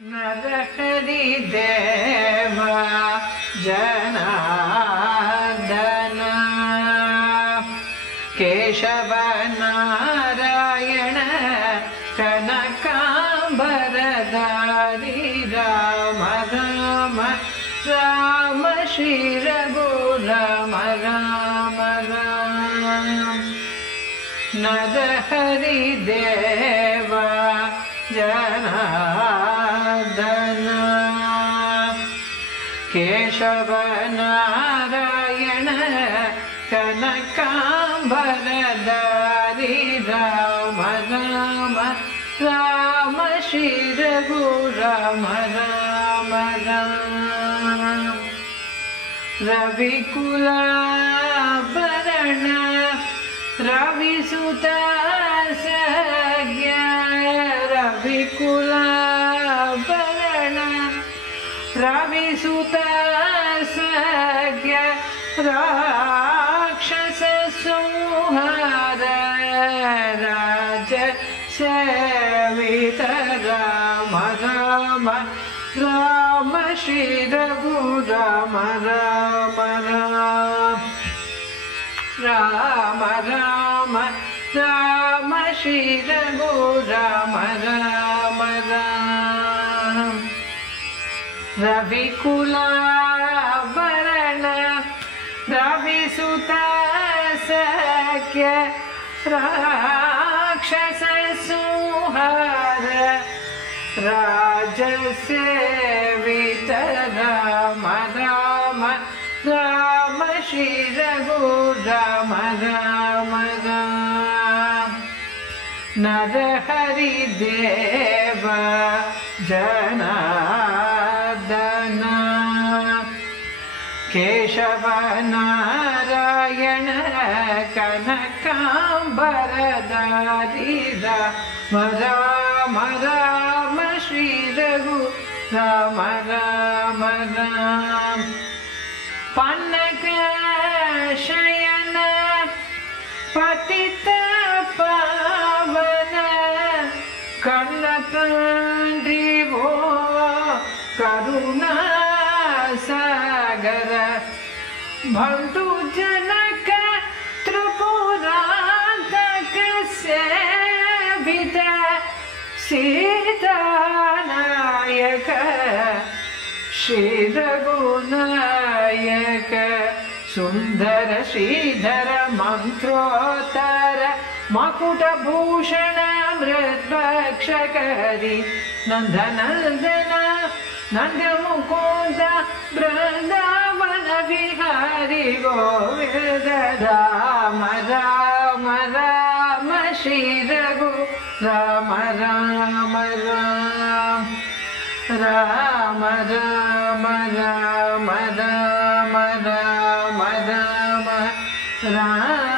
नरहरिदेव जनार्दन केशव नारायण कनकांबरधारी राम राम राम श्री रघुराम राम राम नरहरिदेव जनार्दन केशव नारायण कनकांबरधारी राम राम राम श्री रघुराम राम राम रविकुलाभरण रविसुत रविकुलाभरण रविसुत राक्षस संहार राज सेवित राम राम राम श्री रघुराम राम राम राम राम राम श्री रघुराम राम राम रविकुलाभरण रविसुत राक्षस संहार राजसेवित राम राम राम श्री रघुराम राम राम नरहरिदेव जनार्दन केशव नारायण कनकांबरधारी राम राम राम श्री रघुराम राम राम पन्नग शयन पतित पावन कन्नतंड्री वो करुणा सागर भंतु जनक त्रिपुरांतक सेवित सीता नायक श्री रघुनायक सुंदर श्रीधर मंत्रोत्तर मकुटभूषण मृद्भक्षकरी नंदनंदन नंदमुकुंद बृंदावन विहारी गोविंद राम राम राम श्री रघु राम राम राम राम राम राम राम राम राम राम